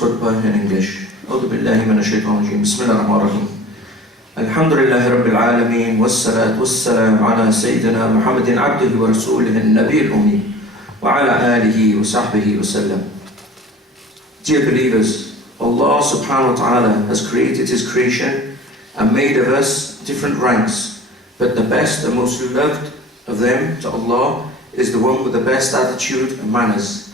khutbah in English. أعوذ بالله من الشيطان الرجيم. بسم الله الرحمن الرحيم. الحمد لله رب العالمين والصلاة والسلام على سيدنا محمد عبده ورسوله النبي الأمي وعلى آله وصحبه وسلم. Dear believers, Allah subhanahu wa ta'ala has created His creation and made of us different ranks, but the best and most loved of them to Allah is the one with the best attitude and manners.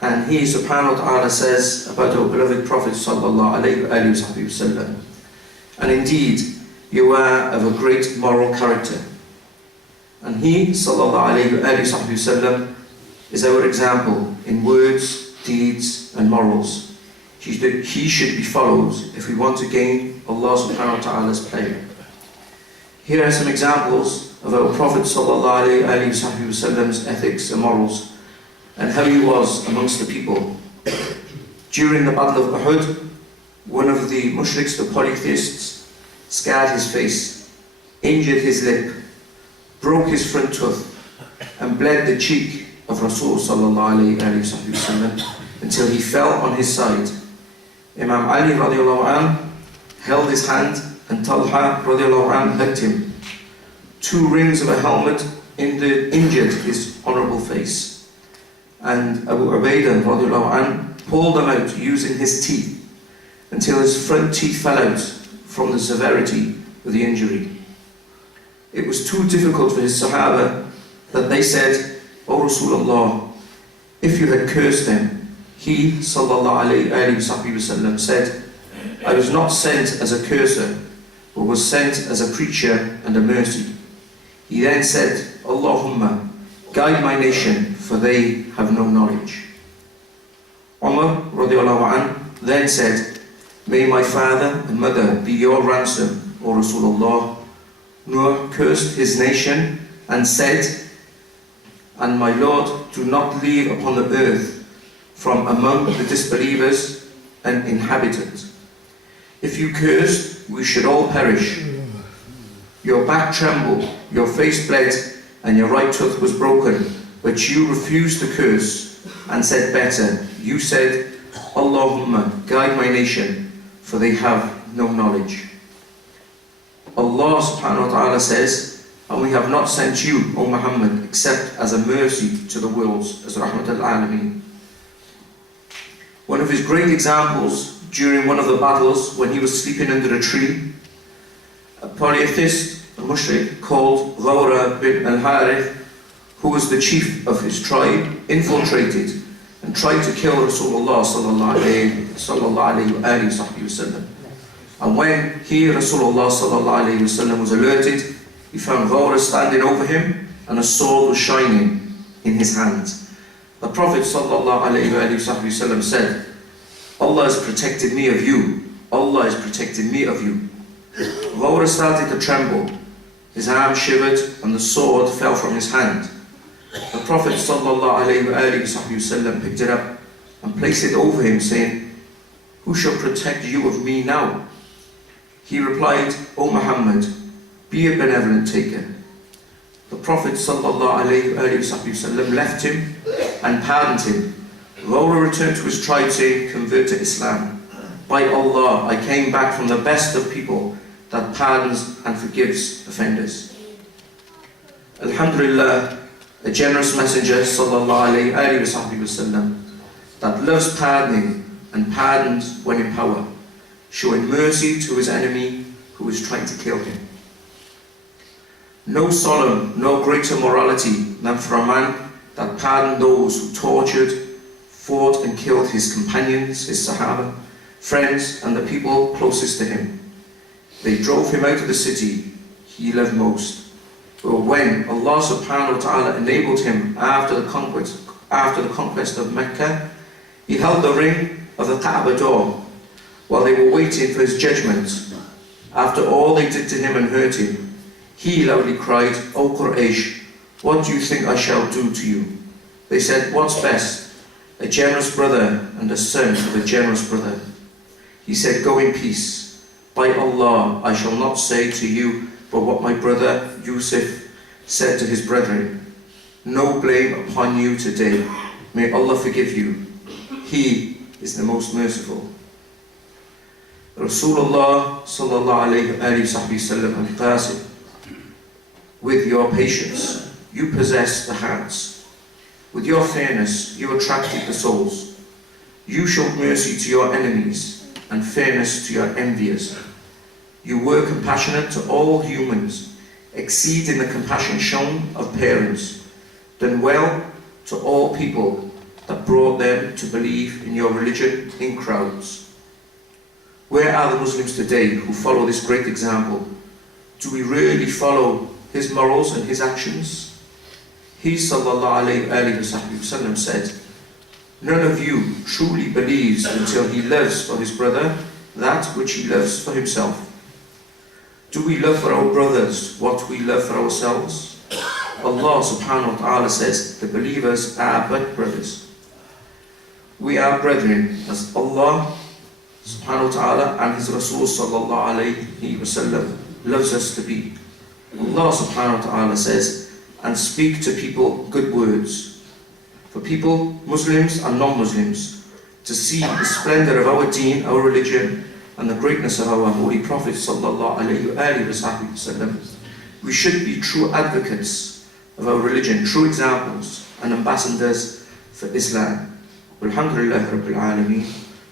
And He subhanahu wa ta'ala says about our beloved Prophet sallallahu alayhi wa sallam, and indeed you are of a great moral character. And He sallallahu alayhi wa sallam is our example in words, deeds and morals. He should be followed if we want to gain Allah subhanahu wa ta'ala's pleasure. Here are some examples of our Prophet sallallahu alayhi wa sallam's ethics and morals, and how he was amongst the people. During the Battle of Uhud, one of the mushriks, the polytheists, scarred his face, injured his lip, broke his front tooth, and bled the cheek of Rasul sallallahu alayhi wa sallam until he fell on his side. Imam Ali radiallahu anhu held his hand, and Talha radiallahu anhu hugged him. 2 rings of a helmet injured his honourable face. And Abu Ubaidah radiallahu anhu pulled them out using his teeth until his front teeth fell out from the severity of the injury. It was too difficult for his Sahaba that they said, O Rasulullah, if you had cursed them. He sallallahu alayhi wa sallam said, I was not sent as a curser, but was sent as a preacher and a mercy. He then said, Allahumma, guide my nation, for they have no knowledge. Umar radiallahu anhu then said, may my father and mother be your ransom, O Rasulullah. Nuh cursed his nation and said, and my Lord, do not leave upon the earth from among the disbelievers an inhabitant. If you cursed, we should all perish. Your back trembled, your face bled, and your right tooth was broken, but you refused to curse and said better. You said, Allahumma, guide my nation, for they have no knowledge. Allah subhanahu wa ta'ala says, and we have not sent you, O Muhammad, except as a mercy to the worlds, as Rahmat al-Alameen. One of his great examples during one of the battles, when he was sleeping under a tree, a polytheist, a mushrik called Ghawra bin al-Harith, who was the chief of his tribe, infiltrated and tried to kill Rasulullah sallallahu alayhi wa sallam. And when Rasulullah sallallahu alayhi wa sallam was alerted, he found Ghawra standing over him and a sword was shining in his hand. The Prophet sallallahu alayhi wa sallam said, Allah has protected me of you. Allah has protected me of you. Ghawra started to tremble. His arm shivered and the sword fell from his hand. The Prophet sallallahu alayhi wa sallam picked it up and placed it over him, saying, who shall protect you of me now? He replied, O Muhammad, be a benevolent taker. The Prophet sallallahu alayhi wa sallam left him and pardoned him. Ghawra returned to his tribe, saying, convert to Islam. By Allah, I came back from the best of people that pardons and forgives offenders. Alhamdulillah, a generous messenger sallallahu alayhi wa sallam that loves pardoning and pardons when in power, showing mercy to his enemy who was trying to kill him. No solemn, no greater morality than for a man that pardoned those who tortured, fought and killed his companions, his Sahaba, friends and the people closest to him. They drove him out of the city he loved most. But when Allah subhanahu wa ta'ala enabled him after the conquest of Mecca, he held the ring of the Kaaba door while they were waiting for his judgment. After all they did to him and hurt him, he loudly cried, O Quraysh, what do you think I shall do to you? They said, what's best? A generous brother and a son of a generous brother. He said, go in peace. By Allah, I shall not say to you but what my brother Yusuf said to his brethren. No blame upon you today. May Allah forgive you. He is the most merciful. Rasulullah sallallahu alayhi wa sallam, with your patience, you possess the hearts. With your fairness, you attracted the souls. You showed mercy to your enemies and fairness to your enviers. You were compassionate to all humans, exceeding the compassion shown of parents, done well to all people that brought them to believe in your religion in crowds. Where are the Muslims today who follow this great example? Do we really follow his morals and his actions? He sallallahu alayhi wa sallam said, none of you truly believes until he loves for his brother that which he loves for himself. Do we love for our brothers what we love for ourselves? Allah subhanahu wa ta'ala says, the believers are but brothers. We are brethren as Allah subhanahu wa ta'ala and his Rasul sallallahu alayhi wa sallam loves us to be. Allah subhanahu wa ta'ala says, and speak to people good words. For people, Muslims and non-Muslims, to see the splendor of our deen, our religion, and the greatness of our Holy Prophet sallallahu alayhi wa sallam, we should be true advocates of our religion, true examples and ambassadors for Islam. Alhamdulillah Rabbil Alameen.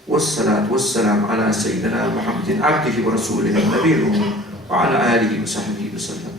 والصلاة والسلام على سيدنا محمد عبده ورسوله النبي الأمي وعلى آله وصحبه وسلم.